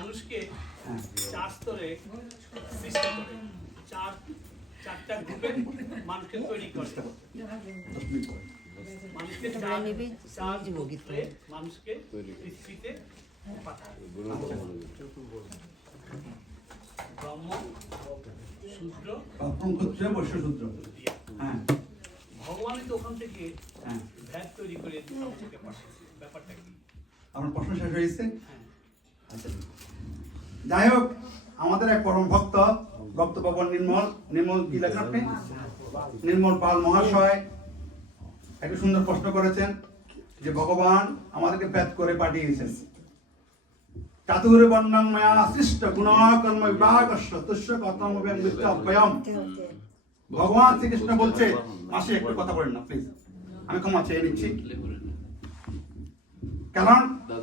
মানুষকে চার স্তরে সৃষ্টি করে, চারটা গ্রুপে মানুষকে তৈরি করে। মানুষকে চার গ্রুপে মানুষকে পৃথিবীতে পাঠায়। ব্রহ্ম, শূদ্র, বৈশ্যশূদ্র। হ্যাঁ, ভগবানই তো ওখান থেকে ভেদ তৈরি করে আমাদেরকে পাঠাচ্ছে। ব্যাপারটা কি? আমার প্রশ্ন শেষ হয়েছে। যাই হোক, আমাদের এক পরম ভক্ত ভক্তভবন নির্মল কি লেখেন আপনি? নির্মল পাল মহাশয় একটা সুন্দর প্রশ্ন করেছেন যে ভগবান আমাদেরকে ভেদ করে পাঠিয়েছেন। চাতুর বর্ণং ময়া সৃষ্ট গুণকর্ম বিভাগস্য তুষ্য কতম অভয়ম। ভগবান শ্রীকৃষ্ণ বলছে, মাসে একটু কথা বলেন না প্লিজ, আমি ক্ষমা চেয়ে নিচ্ছি। কারণ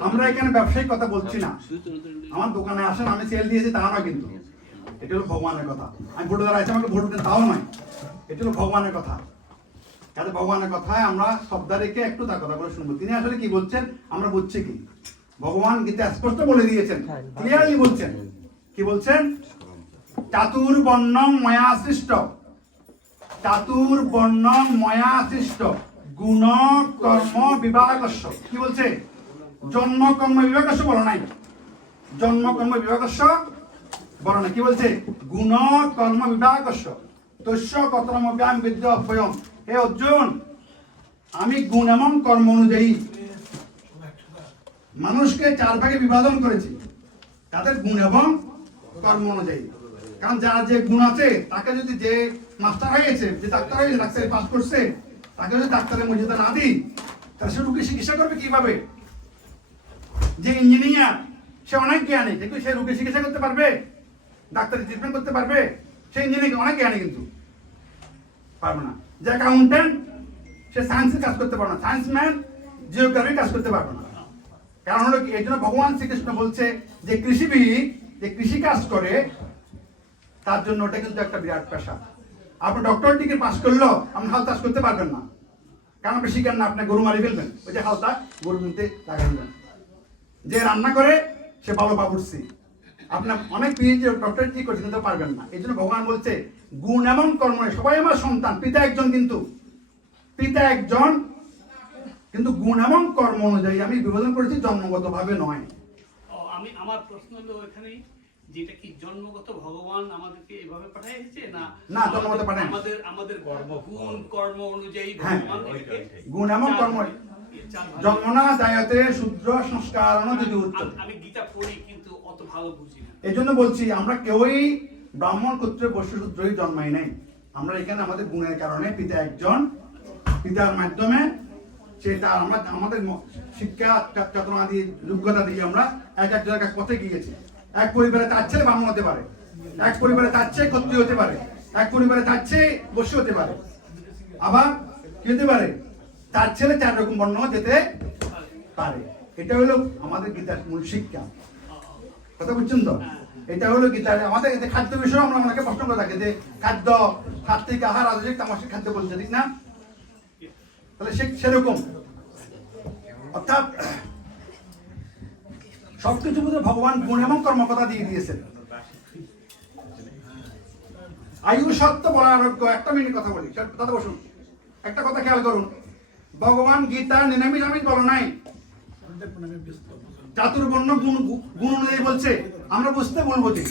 আমরা এখানে ব্যবসায়িক কথা বলছি না। আমার দোকানে আসেন, আমি সেল দিয়েছি তা নয়, কিন্তু এটা হলো ভগবানের কথা। আমি ভোট দ্বারা আছে, আমাকে ভোট দেন তাও নয়, এটা হলো ভগবানের কথা। তাহলে ভগবানের কথায় আমরা শ্রদ্ধা রেখে একটু তার কথা বলে শুনবো। তিনি আসলে কি বলছেন আমরা বুঝছি কি? ভগবান গীতা স্পষ্ট বলে দিয়েছেন, ক্লিয়ারলি বলছেন। কি বলছেন? চাতুর বর্ণং ময়া সৃষ্ট, চাতুর বর্ণং ময়া সৃষ্ট গুণ কর্ম বিভাগস্য। কি বলছে? জন্ম কর্ম বিভাগস্য বলা নাই, জন্ম কর্ম বিভাগস্য বলা নাই। কি বলছে? গুণ কর্ম বিভাগস্য তস্য কর্মব্যাম বিদ্যা অভয়ম। হে অর্জুন, আমি গুণ এবং কর্ম অনুযায়ী মানুষকে চার ভাগে বিভাজন করেছি, তাদের গুণ এবং কর্ম অনুযায়ী। কারণ যার যে গুণ আছে, তাকে যদি যে মাস্টার হয়েছে, যে ডাক্তার হয়েছে, ডাক্তারি পাস করছে, তাকে যদি ডাক্তারের মর্যাদা না দিই, তাহলে সে রোগী চিকিৎসা করবে কিভাবে? যে ইঞ্জিনিয়ার, সে অনেক জ্ঞানী, কিন্তু সে রোগী চিকিৎসা করতে পারবে, ডাক্তারি ট্রিটমেন্ট করতে পারবে? সে ইঞ্জিনিয়ার অনেক জ্ঞানী, কিন্তু পারবে না। যে অ্যাকাউন্টেন্ট, সে সায়েন্সের কাজ করতে পারবে না, সায়েন্সম্যান জিওগ্রাফির কাজ করতে পারবে না। কারণ হলো কি, এই জন্য ভগবান শ্রীকৃষ্ণ বলছে যে কৃষিবিদ যে কৃষি কাজ করে, তার জন্য ওটা কিন্তু একটা বিরাট পেশা। আপনি ডক্টর ডিগ্রি পাস করলেও আপনি হাল চাষ করতে পারবেন না, কারণ আপনি শিখেন না, আপনি গরু মারি ফেলবেন, ওই যে হালটা গরু নিতে লাগাই দেবেন। যে রান্না করে সে ভালো বাবুর্চি, আপনার অনেক পিএইচডি ডক্টর ডিগ্রি করছে কিন্তু পারবেন না। এই জন্য ভগবান বলছে গুণ এবং কর্ম, সবাই আমার সন্তান, পিতা একজন, কিন্তু পিতা একজন, কিন্তু গুণ এবং কর্ম অনুযায়ী আমি বিভাজন করেছি, জন্মগত ভাবে নয়। আমি আমার প্রশ্ন হলো এখানেই, যেটা কি জন্মগত ভগবান আমাদেরকে এভাবে পাঠিয়েছে না? না, জন্মগত পাঠায় আমাদের গুণ কর্ম অনুযায়ী ভগবান গুণ এবং কর্ম। জন্মনা জায়তে শূদ্র সংস্কার অনুযায়ী। আমি গীতা পড়ি কিন্তু অত ভালো বুঝি না। এই জন্য বলছি আমরা কেউই ব্রাহ্মণ গোত্রে বৈশ্যশূদ্রই জন্মাই নাই। আমরা এখানে আমাদের গুণের কারণে পিতা একজন, পিতার মাধ্যমে সেটা আমরা আমাদের শিক্ষা চেতনা দিয়ে যোগ্যতা দিয়ে আমরা এক এক জায়গায় পথে গিয়েছি। এক পরিবারে তার ছেলে ব্রাহ্মণ হতে পারে, এক পরিবারে তার চেয়ে ক্ষত্রিয় হতে পারে, এক পরিবারে তার চেয়ে বৈশ্য হতে পারে, আবার কি হতে পারে তার ছেলে চার রকম বর্ণ যেতে পারে। এটা হলো আমাদের গীতার মূল শিক্ষা। কথা বুঝছেন তো? এটা হলো গীতার আমাদের খাদ্য বিষয়। আমরা অনেকে প্রশ্ন করে থাকি যে খাদ্য, সাত্বিক আহার, রাজসিক তামসিক খাদ্য বলছে, ঠিক না? তাহলে সেরকম অর্থাৎ সবকিছু মধ্যে ভগবান গুণ এবং কর্মকথা দিয়ে দিয়েছেন। আয়ু সত্য বড় আরোগ্য। একটা মিনিট কথা বলি, দাদা বসুন। একটা কথা খেয়াল করুন, ভগবান গীতা নিরামিষ আমিষ বলো নাই, চাতুর্বর্ণ গুণ অনুযায়ী বলছে। আমরা বুঝতে বলবো যে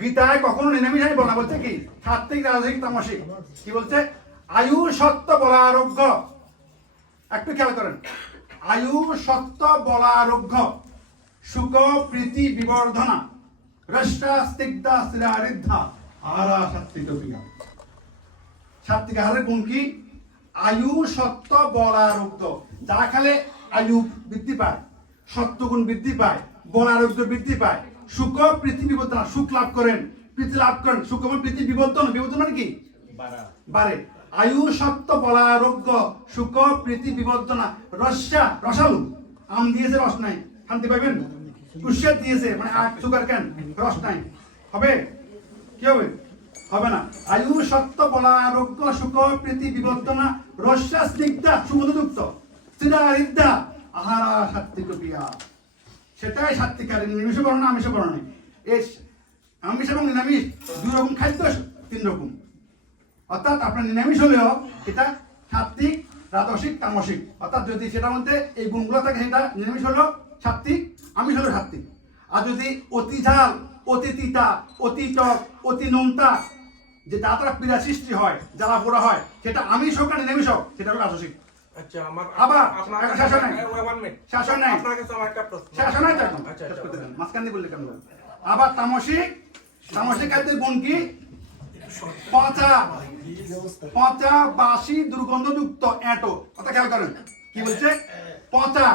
গীতায় কখনো নিরামিষ আমিষ বলা, বলছে কি সাত্বিক, রাজসিক, তামসিক। কি বলছে? আয়ু সত্য বলা আরোগ্য। একটু খেয়াল করেন, আয়ু সত্য বলা আরোগ্য, সুখ প্রীতি বিবর্ধনা, রষ্টা স্নিগ্ধা স্থিরারিদ্ধা আহারা সাত্বিক ক্রিয়া। সাত্বিক আহারের গুণ কি? আয়ু সত্য বলা আরোগ্য। যা খেলে আয়ু বৃদ্ধি পায়, সত্যগুণ বৃদ্ধি পায়, বল আরোগ্য বৃদ্ধি পায়, সুখ প্রীতি বিবর্ধনা, সুখ লাভ করেন, প্রীতি লাভ করেন। সুখ এবং প্রীতি বিবর্ধন, বিবর্ধন মানে কি? বাড়ে। আয়ু সত্য বলা আরোগ্য, সুখ প্রীতি বিবর্ধনা, রস্যা রসালু। আম দিয়েছে রস নাই, শান্তি পাইবেন? কুশিয়ার দিয়েছে মানে সুগার কেন, রস নাই, হবে? কি হবে? হবে না। আয়ু সত্য বলা আরোগ্য, সুখ প্রীতি বিবর্ধনা, রস্যা স্নিগ্ধা সুমধুযুক্ত, স্থিরারিদ্ধা আহারা সাত্বিক ক্রিয়া। সেটাই সাত্বিক আর নিরামিষ বর্ণ না আমিষ বর্ণ নেই। এই আমিষ এবং নিরামিষ দুই রকম খাদ্য, তিন রকম। অর্থাৎ আপনার নিরামিষ হলেও এটা সাত্বিক, রাজসিক, তামসিক। অর্থাৎ যদি সেটার মধ্যে এই গুণগুলো থাকে সেটা নিরামিষ হলো সাত্বিক, আমিষ হলো সাত্বিক। আর যদি অতি ঝাল, অতি তিতা, অতি টক, অতি নোনতা, যে দাঁতরা পীড়া সৃষ্টি হয়, জ্বালা পোড়া হয়, সেটা আমিষ হোক আর নিরামিষ হোক, সেটা হলো রাজসিক। আচ্ছা আমার আবার আপনার শাসন নাই, one minute। শাসন নাই, আপনার কাছে আমার একটা প্রশ্ন। শাসন নাই তখন আচ্ছা, আচ্ছা। মাঝখান দিয়ে বললে কেন? আবার তামসিক, তামসিক খাদ্যের গুণ কি? পচা, পচা, বাসি, দুর্গন্ধযুক্ত, এঁটো। কথা খেয়াল করেন কি বলছে? পচা,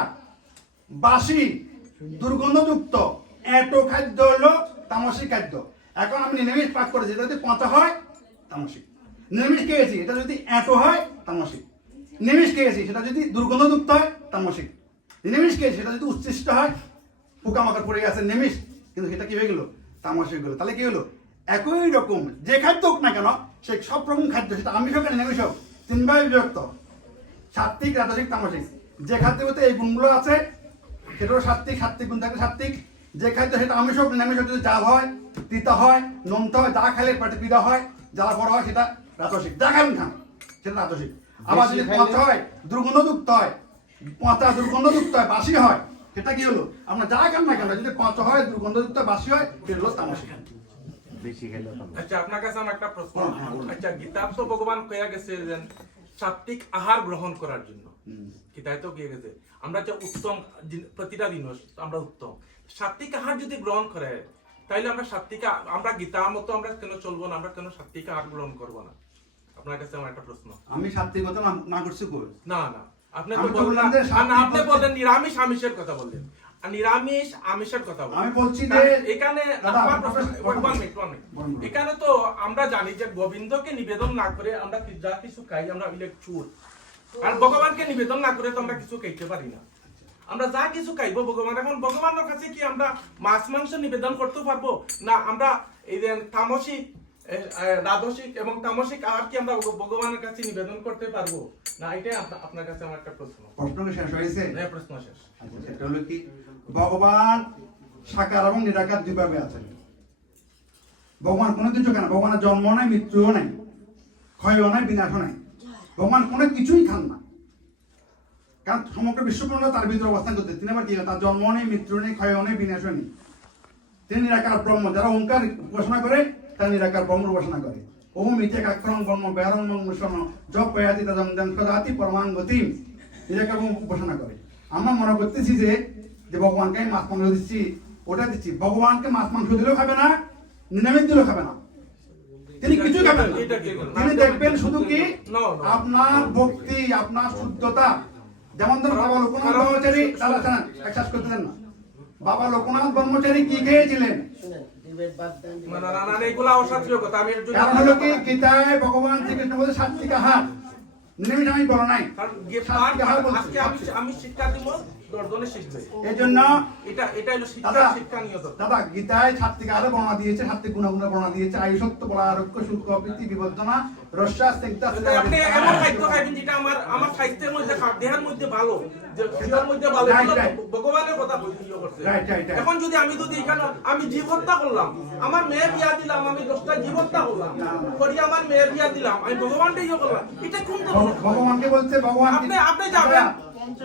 বাসি, দুর্গন্ধযুক্ত, এঁটো খাদ্য হলো তামসিক খাদ্য। এখন আমি নিরামিষ পাক করেছি, এটা যদি পচা হয় তামসিক। নিরামিষ খেয়েছি, এটা যদি এঁটো হয় তামসিক। নিরামিষ খেয়েছি, সেটা যদি দুর্গন্ধযুক্ত হয় তামসিক। নিরামিষ খেয়েছি, সেটা যদি উচ্ছিষ্ট হয়, পোকামাকড় পড়ে গেছে নিরামিষ, কিন্তু সেটা কি হয়ে গেল? তামসিক হয়ে গেল। তাহলে কি হলো? একই রকম যে খাদ্য হোক না কেন, সে সব রকম খাদ্য, সেটা আমিষ হোক আর নিরামিষ হোক, তিনভাবে বিভক্ত: সাত্বিক, রাজসিক, তামসিক। যে খাদ্যের মধ্যে এই গুণগুলো আছে সেটাও সাত্বিক, সাত্বিক গুণ থাকলে সাত্বিক। যে খাদ্য সেটা আমিষ হোক নিরামিষ হোক, যদি জাল হয়, তিতা হয়, নোনতা হয়, যা খাইলে পেটে পীড়া হয়, জ্বালা পড়া হয়, সেটা রাজসিক। যা খাবেন খান, সেটা রাজসিক। আবার যদি পচা হয়, দুর্গন্ধযুক্ত হয়, পচা দুর্গন্ধযুক্ত হয়, বাসি হয়, সেটা কি হলো? আমরা যা খান না কেন, যদি পচা হয়, দুর্গন্ধযুক্ত, বাসি হয়, সেটা হলো তামসিক। আচ্ছা আপনার কাছে আমার একটা প্রশ্ন। আচ্ছা গীতার তো ভগবান কইয়া গেছে যে সাত্বিক আহার গ্রহণ করার জন্য, গীতায় তো গিয়ে গেছে আমরা যে উত্তম প্রতিটা দিন আমরা উত্তম সাত্বিক আহার যদি গ্রহণ করে, তাইলে আমরা সাত্বিক আমরা গীতার মতো আমরা কেন চলবো না? আমরা কেন সাত্বিক আহার গ্রহণ করবো না? আপনার কাছে আমার একটা প্রশ্ন। আমি সাত্বিকতা না করছি কই? না না, আপনি তো আমি তো বললেন বললাম যে না, আপনি বললেন নিরামিষ আমিষের কথা বললেন, আর নিরামিষ আমিষের কথা বললেন। আমি বলছি যে এখানে দাদা, আমার আপনার প্রশ্ন- প্রশ্ন- one minute, one minute। বলুন। এখানে তো আমরা জানি যে গোবিন্দকে নিবেদন না করে আমরা যা কিছু খাই আমরা চুর, আর ভগবানকে নিবেদন না করে তো আমরা কিছু খাইতে পারি না। আমরা যা কিছু খাইবো ভগবান, এখন ভগবানের কাছে কি আমরা মাছ মাংস নিবেদন করতে পারবো না? আমরা এই যে তামসিক, রাজসিক এবং তামসিক আহার কি আমরা ভগবানের কাছে নিবেদন করতে পারবো না? এটাই আপনার কাছে আমার একটা প্রশ্ন। প্রশ্ন কি শেষ হয়েছে? হ্যাঁ, প্রশ্ন শেষ। আচ্ছা, সেটা হলো কি, ভগবান সাকার এবং নিরাকার দুইভাবে আছেন। ভগবান কোনো কিছু কেন, ভগবানের জন্ম নাই, মৃত্যুও নাই, ক্ষয়ও নাই, বিনাশও নাই। ভগবান কোনো কিছুই খান না, কারণ সমগ্র বিশ্বপূর্ণ তার ভিতরে অবস্থান করতে। তিনি আবার কি, তার জন্ম নেই, মৃত্যু নেই, ক্ষয়ও নেই, বিনাশও নেই। তিনি নিরাকার ব্রহ্ম। যারা ওঙ্কার উপাসনা করে তারা নিরাকার ব্রহ্ম উপাসনা করে। ওম ইতে কাক্ষরং ব্রহ্ম বেহরং মঙ্গলম জপ পয়াতি তদম দেন সদাতি পরমাঙ্গতি, নিরাকার ব্রহ্ম উপাসনা করে। আমরা মনে করতেছি যে ভগবানকে আমি মাছ মাংস দিচ্ছি, ওটা দিচ্ছি। ভগবানকে মাছ মাংস দিলেও খাবে না, নিরামিষ দিলেও খাবে না, তিনি কিছু খাবেন না। তিনি দেখবেন শুধু কি আপনার ভক্তি, আপনার শুদ্ধতা। যেমন ধরুন বাবা লোকনাথ ব্রহ্মচারী, তারা বিশ্বাস করতে দেন না। বাবা লোকনাথ ব্রহ্মচারী কি খেয়েছিলেন? না না না, এগুলা অশাস্ত্রীয় কথা। আমি এর জন্য কারণ হলো কি, গীতায় ভগবান শ্রীকৃষ্ণ বলছে সাত্বিক আহার, নিরামিষ আমি বলো নাই, কারণ সাত্বিক আহার বলছে। আজকে আমি শিক্ষা দিব, দর্জনে শিখবে। এই জন্য এটা হলো দাদা, শিক্ষা নিয়ত। দাদা গীতায় সাত্বিক আহারের বর্ণনা দিয়েছে, সাত্বিক গুণগুণের বর্ণনা দিয়েছে। আয়ুষত্ব, বলা, আরোগ্য, সুখ, প্রীতি, বিবর্ধনা, রস্যা, স্নিগ্ধা, আপনি এমন খাদ্য খাইবেন যেটা আমার স্বাস্থ্যের মধ্যে, দেহের মধ্যে ভালো, যে দেহের মধ্যে ভালো, ভগবানের কথা বলতে করছে। এখন যদি আমি এখানে আমি জীব হত্যা করলাম, আমার মেয়ে বিয়া দিলাম, আমি 10টা জীব হত্যা করলাম, করি আমার মেয়ে বিয়া দিলাম, আমি ভগবানকে ইয়ে করলাম, এটা কোন ধরনের? ভগবানকে বলছে, ভগবান আপনি যাবেন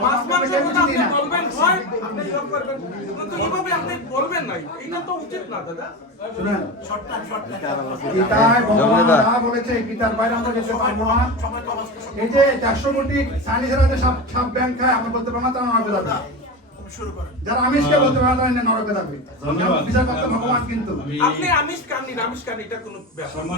মাছ মাংসের কথা আপনি বলবেন, হয় আপনি ইয়ে করবেন, কিন্তু এইভাবে আপনি বলবেন না, এটা তো উচিত না দাদা। শুনেন, গীতায় ভগবান যা বলেছে, গীতার বাইরে আমরা যেতে পারবো না। এই যে 400 কোটি চাইনিজরা যে সাপ ব্যাংক খায়, আমরা বলতে পারবো না তারা নরকে যাবে। যারা আমিষকে বলতে পারবো না তারা নরকে যাবে। বিচার করতে ভগবান কিন্তু আপনি আমিষ খান, নিরামিষ খান, এটা কোনো ব্যাপার না।